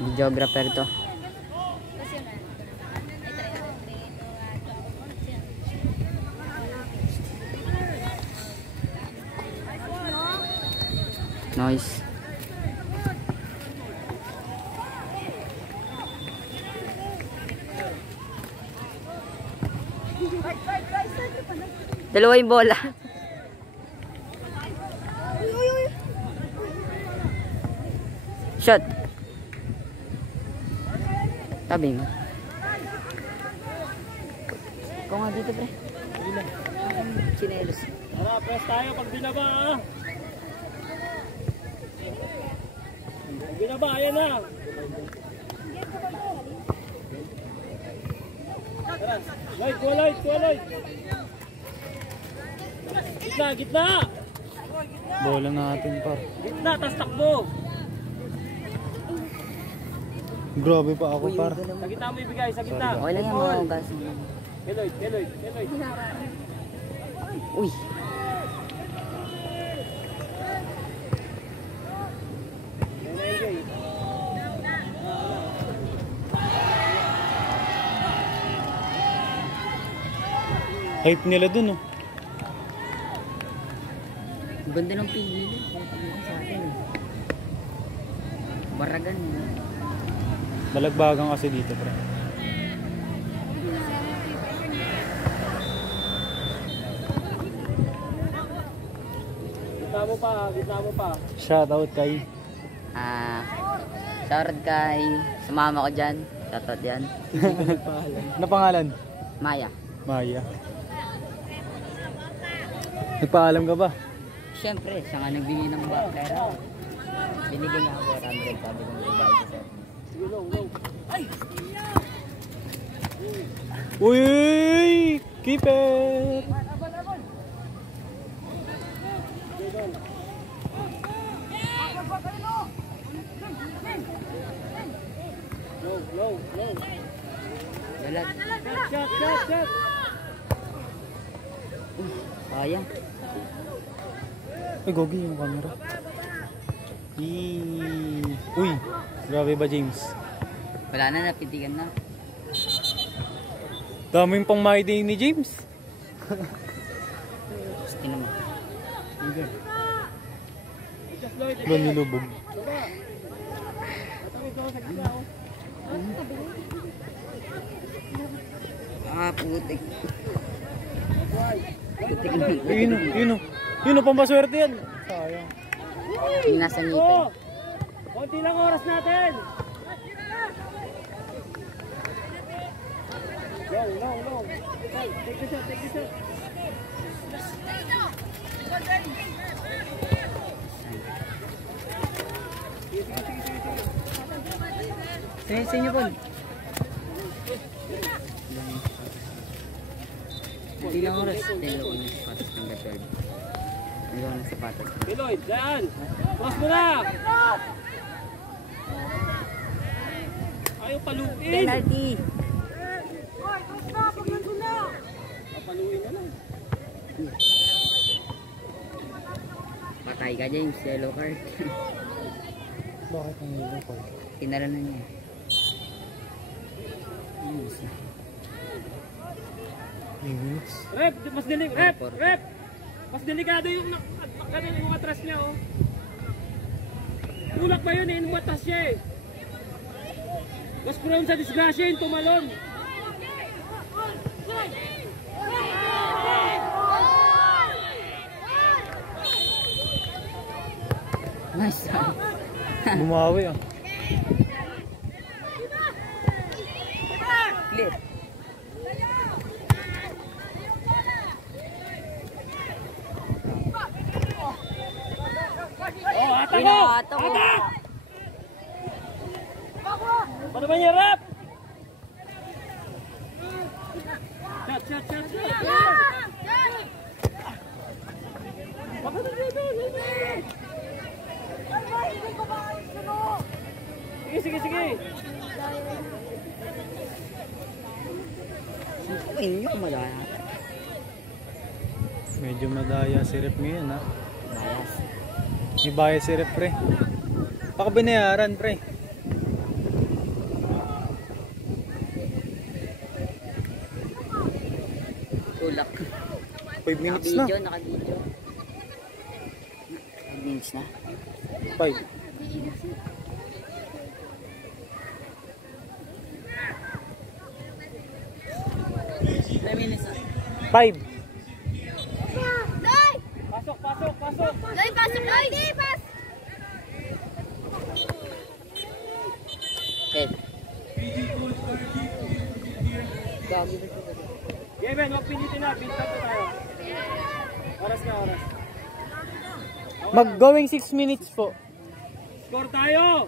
Videographer to. Nice. Dalawa yung bola. Shot. Tabi mo. Ikaw nga dito, pre. Chinelos. Tara, press tayo pag binaba, ah. Pag binaba, ayan na. Tara, light, go light, go light. Gitna, gitna. Bola natin, par. Gitna, tas takbo. Grabe pa ako, par. Sa gitna mo ibigay, sa gitna. Okay lang yan, mga ugas. Keloid, Keloid, Keloid. Uy. Hype nila dun, oh. Ganda ng pili. Sa akin. Baragan. Balagbagan kasi dito, pre. Gitna mo pa, gitna mo pa. Shoutout kay Shoutout kay sa mama ko dyan. Shoutout dyan. ano pangalan? Maya. Maya. Nagpaalam ka ba? Siyempre, siya nga nagbigay ng pera. Binigay niya ako 400. Sabi ko nagbayad siya. Sige, low, low. Ay! Uy! Keeper! Low, low, low. Dalat. Shot, shot, shot. Sayang. Ay, gogi yung camera. Uy! Grabe ba, James? Wala na, napitigan na. Daming pang Mayday ni James. Gusto naman. Ba nilubog? Putik. Putik naman. Yun o, pampaswerte yan. Sayang. Yung nasa ngipin. Konti lang oras natin. Low, low, low. Hey, take the shot, take the shot. Sa inyo po. Hindi lang oras. Dalawa ng sapatos ng gatward. Dalawa ng sapatos. Keloid, dyan. Cross mo na. Ayaw paluin. Penalty. Papaluin na lang. Patay ka, James. Yellow card. Bakit ang yellow card? Tinaranan niya. Rep, mas rep. Mas delikado yung yung atras niya, oh. Tulak ba yun eh, inumatas siya eh. Mas prone sa disgrasya yung tumalon. Nice. Bumawi ah. Clear. Oh, atak mo! Atak! Paano ba niya, Rap? Shot. Bakit na dito? Sige. inyo, madaya. Medyo madaya si rep ngayon ha. Bias. May bias si rep pre. Baka binayaran pre. Tulak. 5 minutes na. Naka-video. 5 minutes na. 5. Five. Pasok, pasok, pasok. Loy, pasok, Loy! Di, pas! Head. Kevin, huwag pilitin na. Build up na tayo. Oras na, oras. Mag-going 6 minutes po. Score tayo!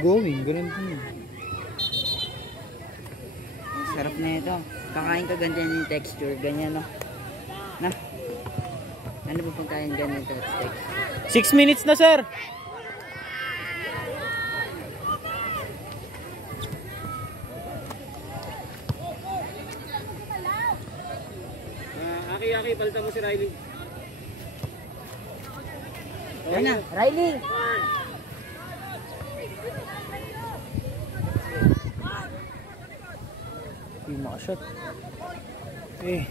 Going, ganun din. Sarap na ito. Kakain ka ganyan yung texture. Ganyan, no? Na? Ano ba pagkain ganyan yung texture? 6 minutes na sir. Aki, balta mo si Riley. Yan na, Riley! Hindi makashot. Eh.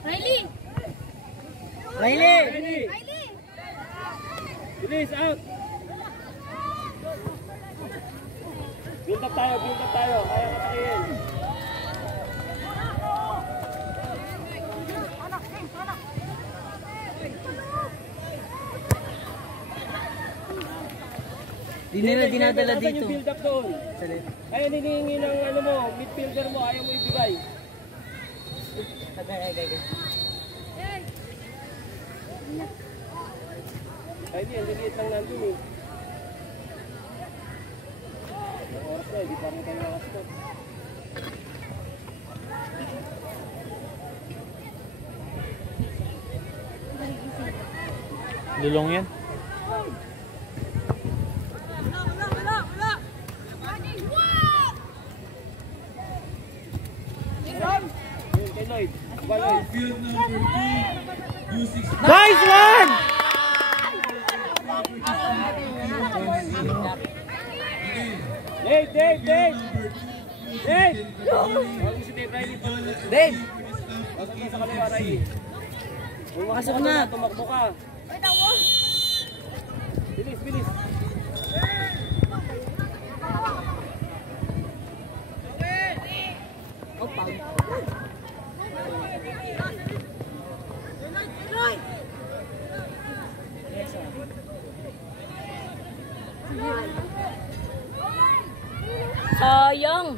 Riley! Riley! Riley! Riley! Bilis, out! Build up tayo, build up tayo. Kaya katakin. Di nila dinadala Nasaan dito. yung build up doon? Ayaw hinihingi ng ano mo, midfielder mo, ayaw mo ibigay. Riley, ang liliit lang nandun eh. Ang oras na, hindi pa rin tayo nakastot. Lulong yan. Yun, kay Lloyd. Ba, Lloyd? Nice one! Dave! Dave! Huwag si Dave, Riley. Dave! Pasok ka sa kaliwa, Riley. Pasok na! Tumakbo ka. Bilis, bilis. Oh, foul. Sayang!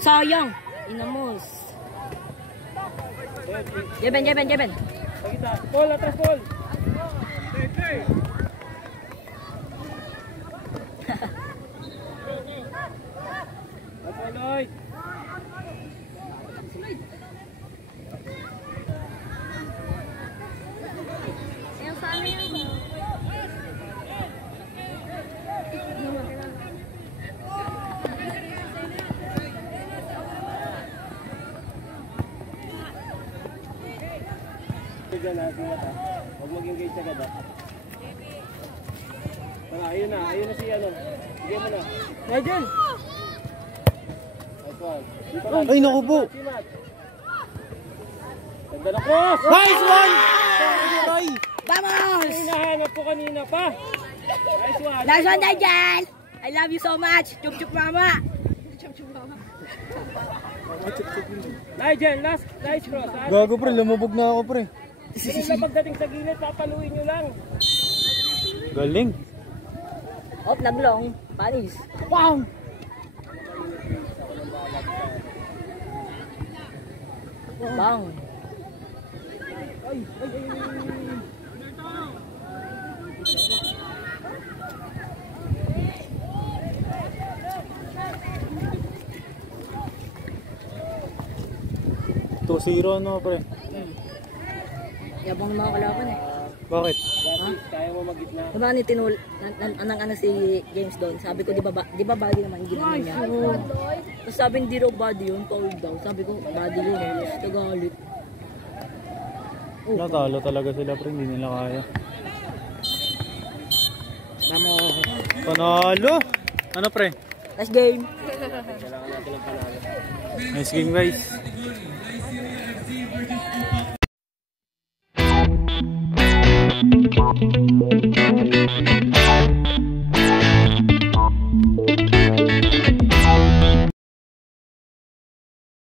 Sayang! Inamos. Jeben. Sa kita. Paul, atras, Paul. Atras, Lloyd. Yung sa amin yung... Diyan na, simat ha. Huwag mag-engage agad ha. Ayun na si ano. Sige mo na. Nigel! Nice one. Dito lang. Ay naku po. Simat. Ganda na cross! Nice one! Ay! Vamos! Hinahanap ko kanina pa. Nice one. Nice one, Nigel! I love you so much! Chup-chup mama! Nigel, nice cross ha. Gago pre, lumubog na ako pre. Sige na pagdating sa gilid, papaluin nyo lang. Galing. Oh, naglong. Panis. Wow! Bang. Two 0 no, pre. Yabang ng mga kalaban eh. Bakit? Kaya mo magitna. Diba ni Tinul, ano si James doon, sabi ko, di ba body naman yung ginamit niya? Tapos sabi hindi raw body yun, foul daw. Sabi ko, body yun, tapos nagalit. Natalo talaga sila, pre. Hindi nila kaya. Tamo. Panalo! Ano, pre? Last game. Nice game, guys. Thank you.